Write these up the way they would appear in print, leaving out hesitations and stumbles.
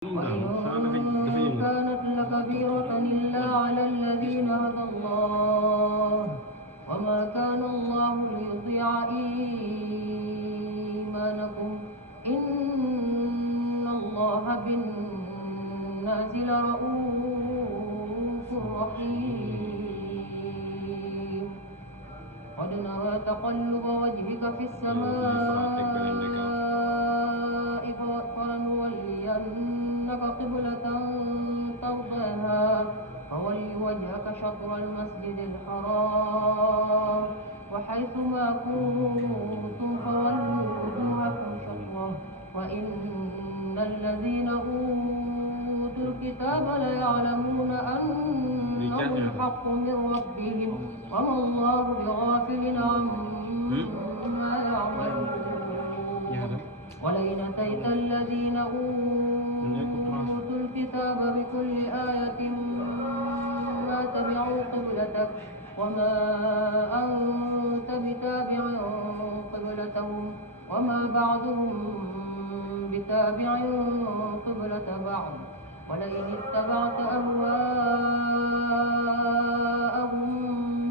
وإن كانت لكبيرة إلا على الذين هدى الله وما كان الله ليضيع إيمانكم إن الله بالناس لرؤوف رحيم. قد نرى تقلب وجهك في السماء فلنولينك قبلة ترضاها فول وجهك شطر المسجد الحرام وحيث ما كنتم فولوا وجوهكم شطره وإن الذين أوتوا الكتاب ليعلمون أنه الحق من ربهم وما الله بغافل عما يعملون. ولئن أتيت الذين أوتوا الكتاب بكل آية ما تبعوا قبلتك وما أنت بتابع قبلتهم وما بعضهم بتابع قبلة بعض. ولئن اتبعت أهواءهم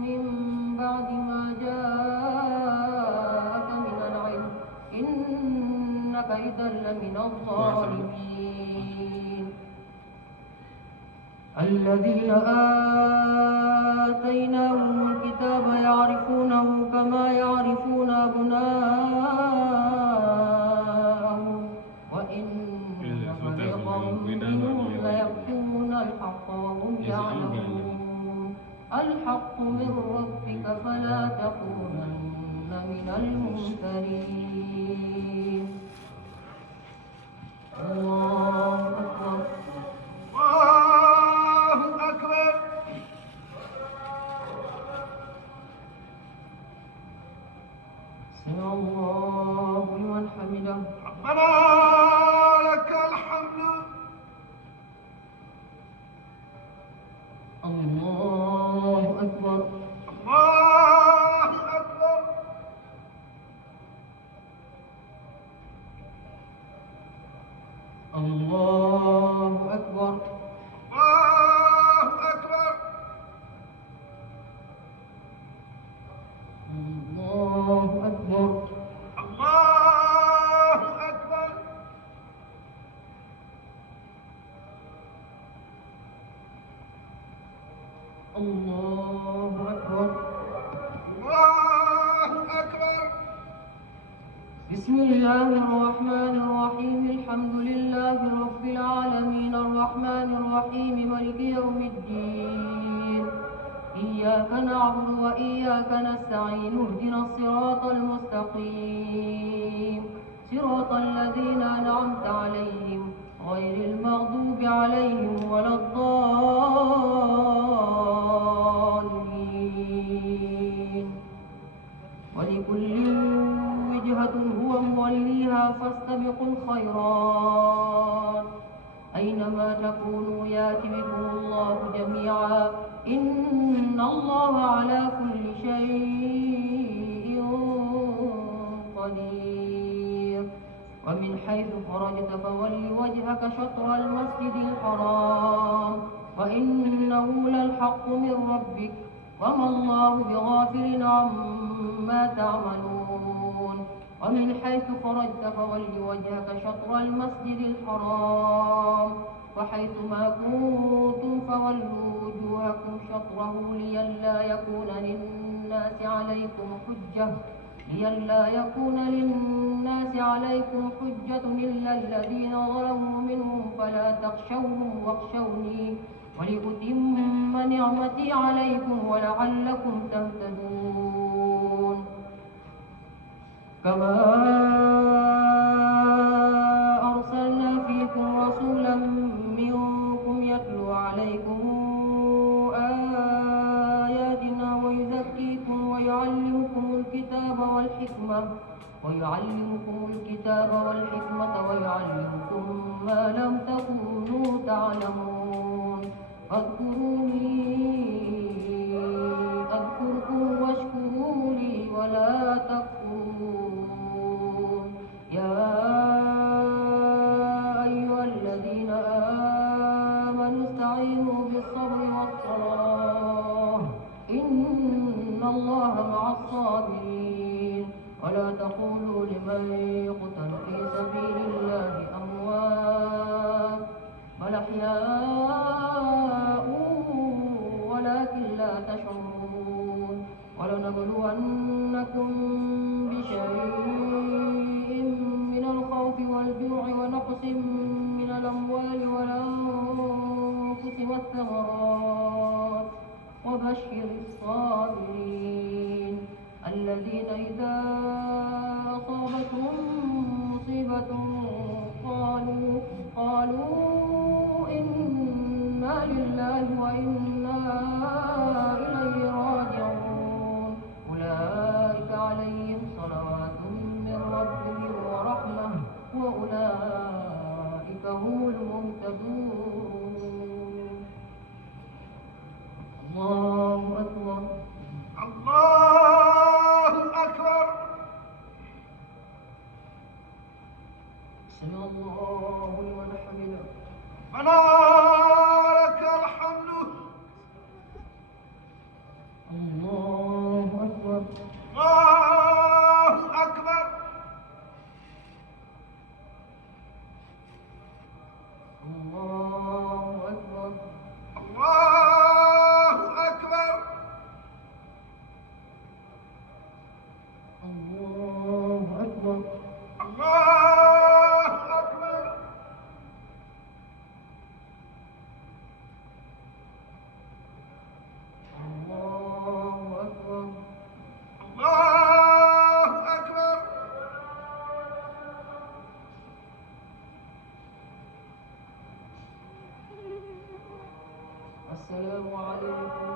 من بعد ما جاءك من العلم إنك إذا لمن الظالمين. الذين آتيناهم الكتاب يعرفونه كما يعرفون أبناءهم وإن فريقا منهم ليكتمون الحق وهم يعلمون. الحق من ربك فلا تكونن من الممترين. الله أكبر. الله أكبر. سمع الله لمن حمده. ربنا لك الحمد. الله أكبر. الله أكبر. الله أكبر. الله أكبر. الله أكبر. الله أكبر. الله أكبر. الله أكبر. بسم الله الرحمن الرحيم. الحمد لله رب العالمين الرحمن الرحيم مالك يوم الدين. إياك نعبد وإياك نستعين اهدنا الصراط المستقيم صراط الذين أنعمت عليهم غير المغضوب عليهم ولا الضالين. ولكل وجهة هو موليها فاستبقوا الخيرات أينما تكونوا يأت بكم الله جميعا إن الله على كل شيء قدير. ومن حيث خرجت فول وجهك شطر المسجد الحرام وإنه للحق من ربك وما الله بغافل عما تعملون. ومن حيث خرجت فول وجهك شطر المسجد الحرام وحيث ما كنتم فولوا وجوهكم شطره لئلا يكون للناس عليكم حجة إلا الذين ظلموا منهم فلا تخشوهم واخشوني ولأتم نعمتي عليكم ولعلكم تهتدون. كما أرسلنا فيكم رسولا منكم يتلو عليكم آياتنا ويزكيكم ويعلمكم الكتاب والحكمة ويعلمكم ما لم تكونوا تعلمون. فاذكروني أذكركم واشكروا لي ولا تكفرون. يا أيها الذين والثمرات وبشر الصابرين الذين إذا أصابتهم مصيبة قالوا إنا لله وإنا إليه راجعون أولئك عليهم صلوات من ربهم ورحمة وأولئك هم المهتدون الله أكبر الله أكبر. سمع الله لمن حمده ربنا لك الحمد. الله أكبر الله أكبر. الله أكبر الله أكبر. الله أكبر الله أكبر. الله أكبر الله أكبر. السلام عليكم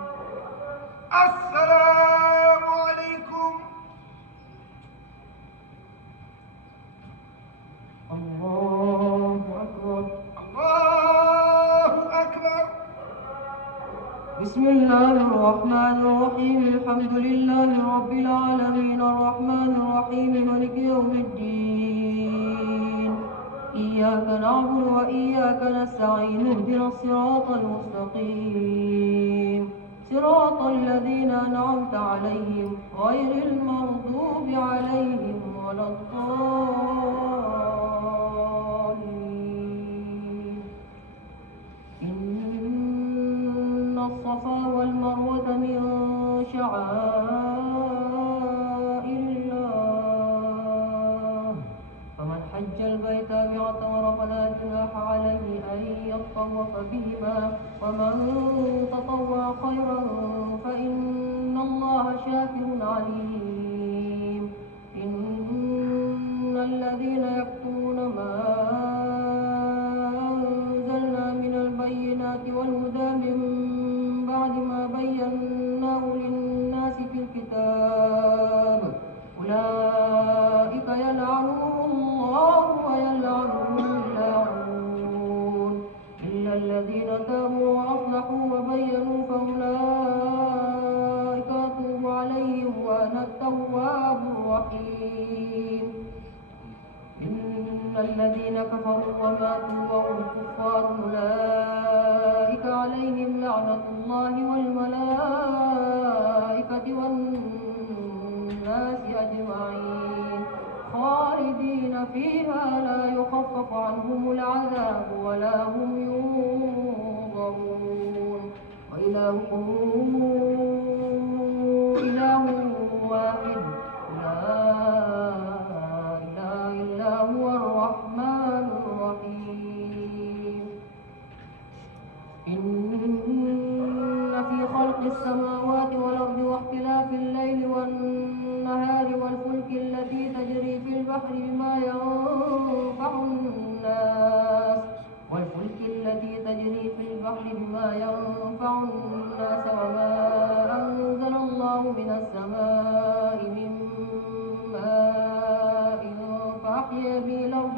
السلام عليكم. الله أكبر الله أكبر. بسم الله الرحمن الرحيم الحمد لله رب العالمين الرحمن الرحيم مالك يوم الدين إياك نعبد وإياك نستعين اهدنا الصراط المستقيم صراط الذين أنعمت عليهم غير المغضوب عليهم ولا الضالين إن الصفا والمروة من شعائر الله فمن حج البيت واعتمر فلا جناح عليه أن يطوف بهما ومن تطوع خيرا فإن الله شاكر عليم إن الذين يكتمون ما أنزلنا من البينات والهدى من بعد ما بيناه للناس في الكتاب أولئك يلعنهم الله ويلعنهم اللاعنون إلا الذين تابوا وأصلحوا وبينوا فأولئك أتوب عليهم وأنا التواب الرحيم إن الذين كفروا وماتوا وهم كفار أولئك عليهم لعنة الله والملائكة والناس أجمعين خالدين فيها لا يخفف عنهم العذاب ولا هم ينظرون وإلهكم إله واحد لا إله إلا هو الرحمن الرحيم إن في خلق السماوات والأرض واختلاف الليل والنهار والفلك التي تجري في البحر بما ينفع الناس وما أنزل الله من السماء من ماء فأحيا به الأرض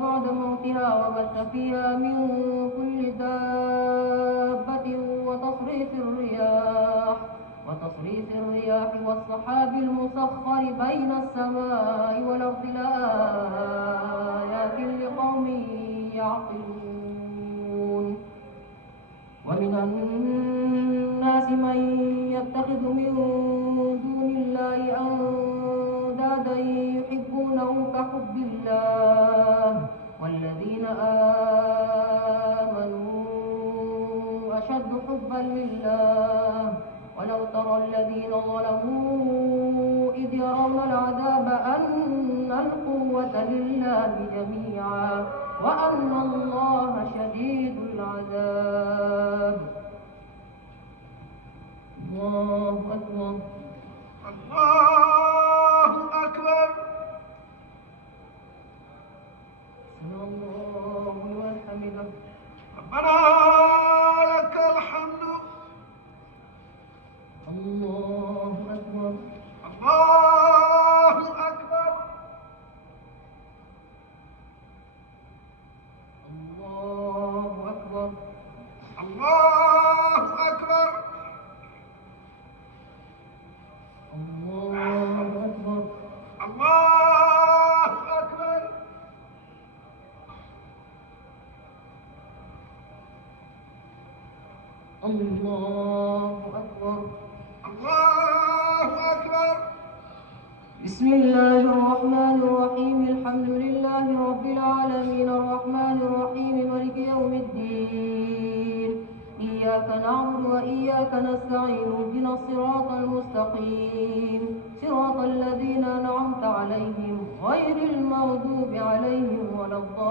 بعد موتها وبث فيها من كل دابة وتصريف الرياح والسحاب المسخر بين السماء والأرض لآيات لقوم يعقلون ومن الناس من يتخذ من دون الله أندادا يحبونهم كحب الله والذين آمنوا أشد حبا لله ولو ترى الذين ظلموا إذ يرون العذاب أن القوة لله جميعا جميعا وأن الله شديد العذاب. الله أكبر. الله أكبر. سمع الله لمن حمده. ربنا لك الحمد. الله أكبر. الله أكبر. الله أكبر. الله أكبر. الله أكبر. الله أكبر. الله أكبر. الله أكبر. بسم الله الرحمن الرحيم. الحمد لله رب العالمين الرحمن الرحيم مالك يوم الدين. إياك نعبد وإياك نستعين اهدنا الصراط المستقيم صراط الذين أنعمت عليهم غير المغضوب عليهم ولا الضالين.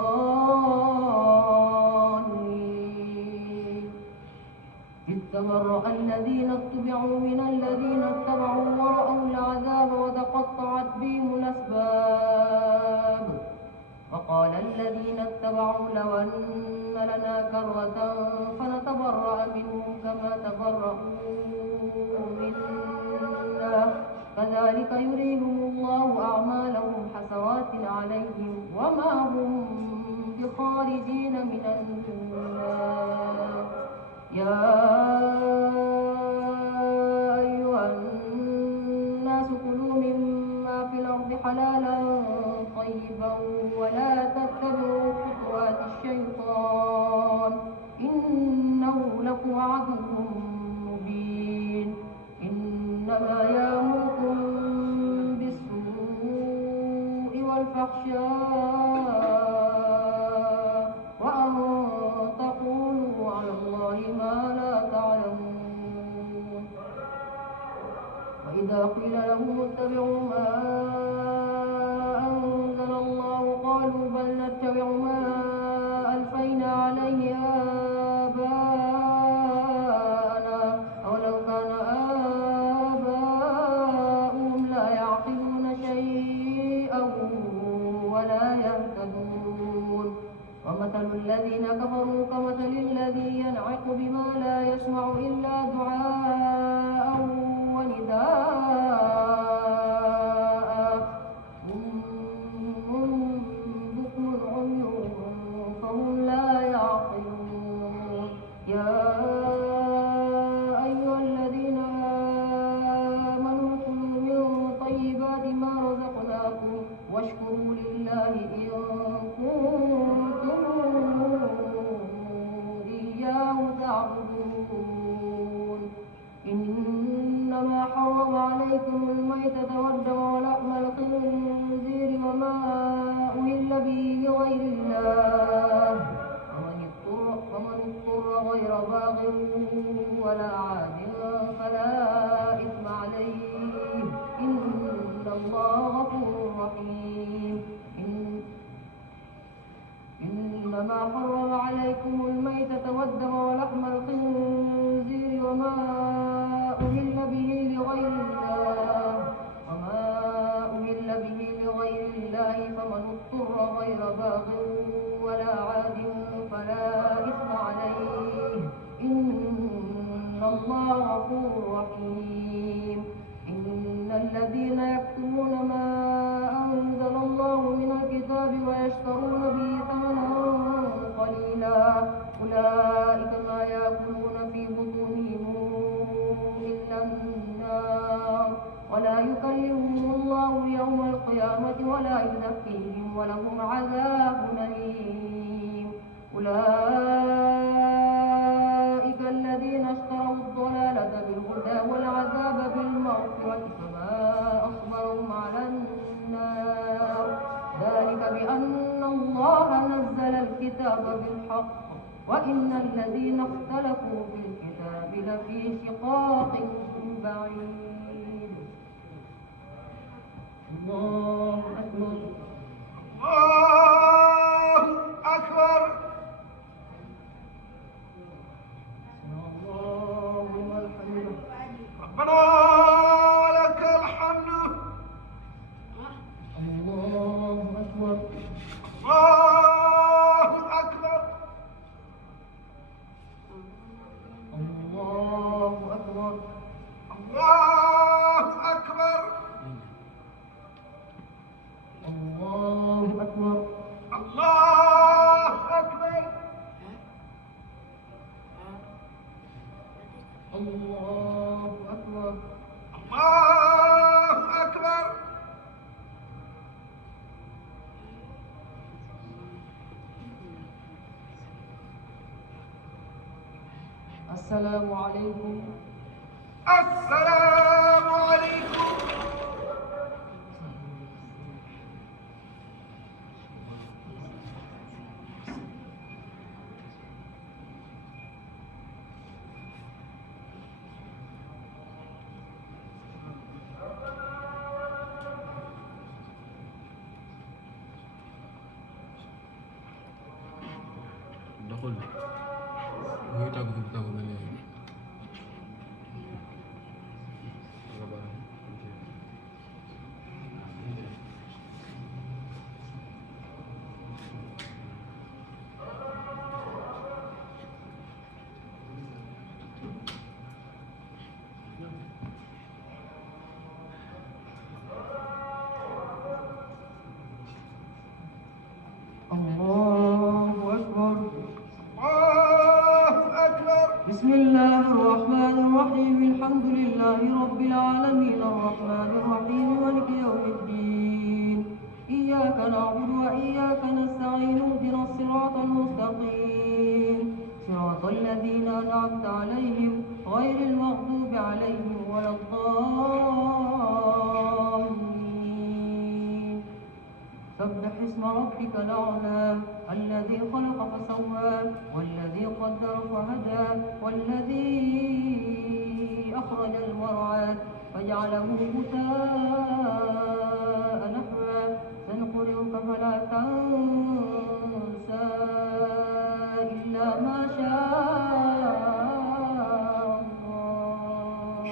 إذ تبرأ الذين اتبعوا من الذين اتبعوا ورأوا العذاب وتقطعت بهم الأسباب. وقال الذين اتبعوا لو أن لنا كرة فنتبرأ منهم كما تبرأوا منا كذلك يريهم الله أعمالهم حسرات عليهم وما هم بخارجين من النار. يا أيها الناس كلوا مما في الأرض حلالا طيبا ولا تتبعوا خطوات الشيطان إنه لكم عدو مبين. إنما يأمركم بالسوء والفحشاء وأن تقولوا على الله ما لا تعلمون. وإذا قيل لهم اتبعوا ما أنزل الله قالوا بل نتبع ما ألفينا عليه آباءنا أولو كان آباؤهم لا يعقلون شيئا ولا يهتدون. ومثل الذين كفروا كمثل الذي ينعق بما لا يسمع إلا دعاء ونداء بكم عمي فهم لا يعقلون. يا أيها الذين آمنوا كلوا من طيبات ما رزقناكم واشكروا لله إن كنتم إياه تعبدون. إنما حرم عليكم الميتة والدم ولحم الخنزير وما أهل به لغير الله فمن اضطر غير باغ ولا عاد فلا إثم عليه إن الله غفور رحيم. إنما حرم عليكم الميتة والدم ولحم الخنزير وما أهل به لغير الله فمن اضطر غير باغ ولا عاد فلا إثم عليه إن الله غفور رحيم. إن الذين يكتمون ما أنزل الله من الكتاب ويشترون به ثمنا قليلا أولئك ما يأكلون في بطونهم إلا النار ولا يكلمهم الله يوم القيامة ولا يزكيهم ولهم عذاب أليم. أولئك الذين اشتروا الضلالة بالهدى والعذاب بالمغفرة فما أصبرهم على النار ذلك بأن الله نزل الكتاب بالحق وإن الذين اختلفوا في الكتاب لفي شقاق بعيد. الله أكبر. الله السلام عليكم. السلام عليكم. doxul de mu ngi tàggu fi mu tàggu ba léegi nga baax الله أكبر. الله أكبر. بسم الله الرحمن الرحيم. الحمد لله رب العالمين الرحمن الرحيم مالك يوم الدين. إياك نعبد وإياك نستعين اهدنا الصراط المستقيم صراط الذين أنعمت عليهم غير المغضوب عليهم ولا الضالين. سبح اسم ربك الأعلى الذي خلق فسوى والذي قدر فهدى والذي أخرج المرعى فجعله غثاء نحوا سنقرئك فلا تنسى إلا ما شاء الله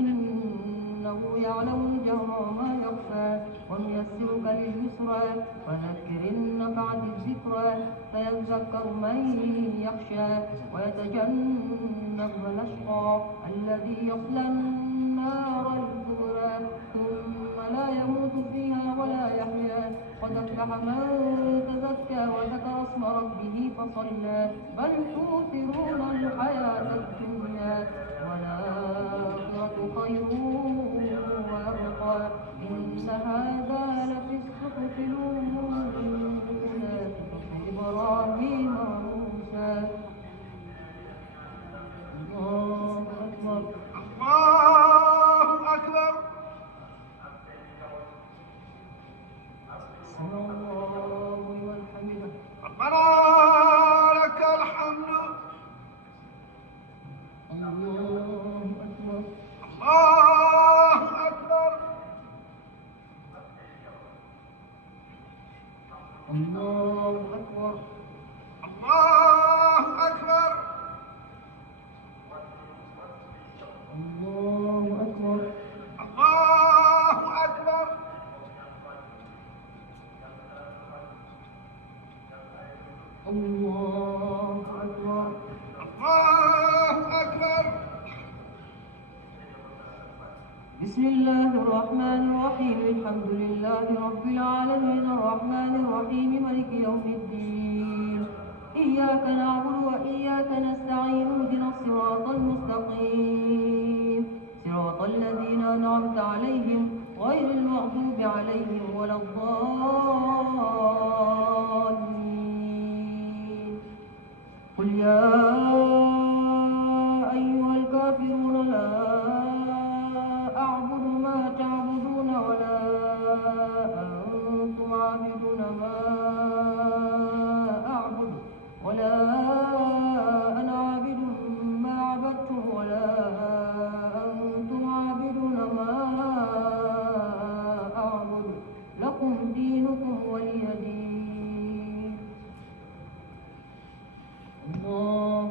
إنه يعلم الجهر وما يخفى ونيسرك لليسرى فذكر إن نفعت الذكرى سيذكر من يخشى ويتجنبها الأشقى الذي يصلى النار الكبرى ثم لا يموت فيها ولا يحيا قد أفلح من تزكى وذكر اسم ربه فصلى بل تؤثرون الحياة الدنيا والآخرة خير وأبقى إن هذا لفي الصحف الأولى إبراهيم وموسى. الله أكبر. الله أكبر. سمع الله لمن حمده. ربنا لك الحمد. الله أكبر. الله أكبر. الله أكبر. الله أكبر. الله أكبر. الله أكبر. الله أكبر. الله أكبر. بسم الله الرحمن الرحيم. الحمد لله رب العالمين الرحمن الرحيم مالك يوم الدين. إياك نعبد وإياك نستعين اهدنا الصراط المستقيم صراط الذين أنعمت عليهم غير المغضوب عليهم ولا الضالين. قل يا أيها الكافرون لا أعبد ما تعبدون ولا أنتم عابدون ما أعبد ولا أنا عابد ما عبدتم ولا أنتم عابدون ما أعبد لكم دينكم ولي دين. الله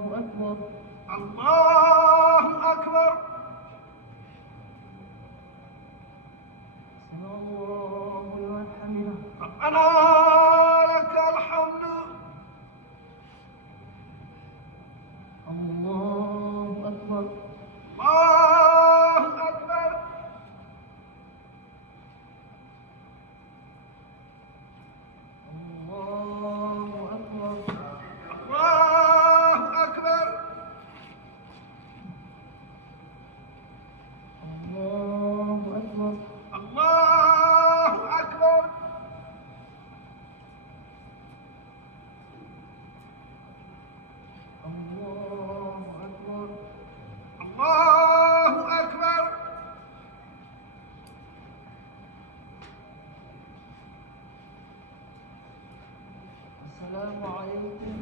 السلام عليكم.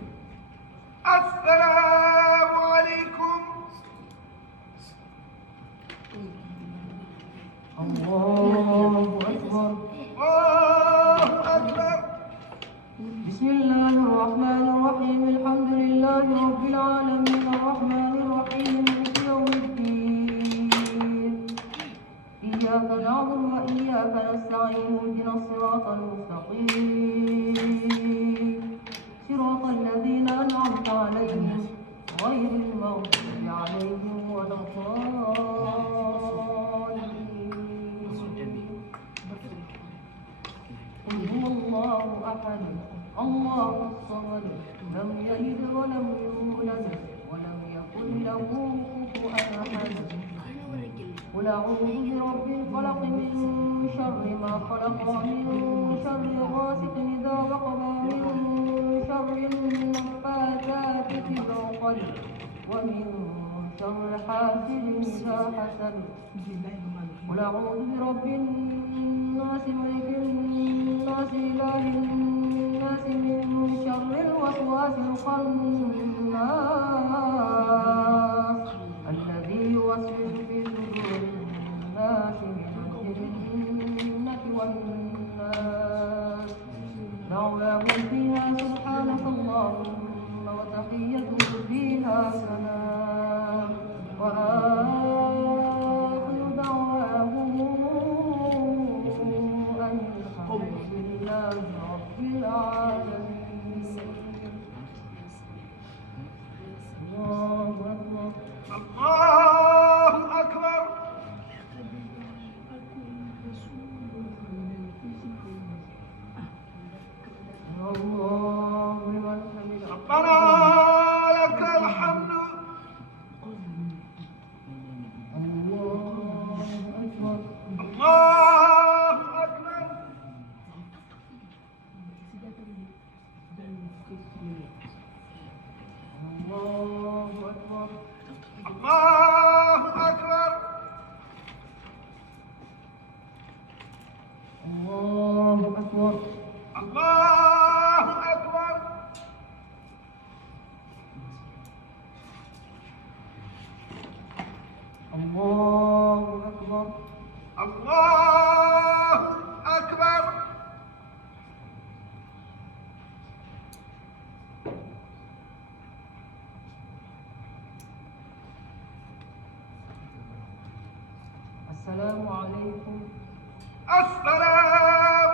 السلام عليكم. الله أكبر. الله أكبر. بسم الله الرحمن الرحيم. الحمد لله رب العالمين الرحمن الرحيم مالك يوم الدين. إياك نعبد وإياك نستعين اهدنا الصراط المستقيم صراط الذين أنعمت عليهم غير المغضوب عليهم ولا الضالين. قل هو الله أحد الله الصمد لم يلد ولم يولد ولم يكن له كفوا أحد. قل أعوذ برب الفلق من شر ما خلق ومن شر غاسق إذا وقب ومن شر النفاثات في العقد ومن شر حاسد إذا حسد. قل أعوذ برب الناس ملك الناس إله الناس من شر الوسواس الخناس الذي يوسوس في صدور الناس من الجنة والناس. دعواهم فيها سبحانك اللهم وتحيتهم فيها سلام وآخر دعواهم أن الحمد لله رب العالمين. الله أكبر. الله أكبر. الله لمن حمده. ربنا لك الحمد. الله أكبر. الله أكبر. الله أكبر. الله أكبر. الله أكبر. الله أكبر. الله أكبر. الله أكبر. السلام عليكم. السلام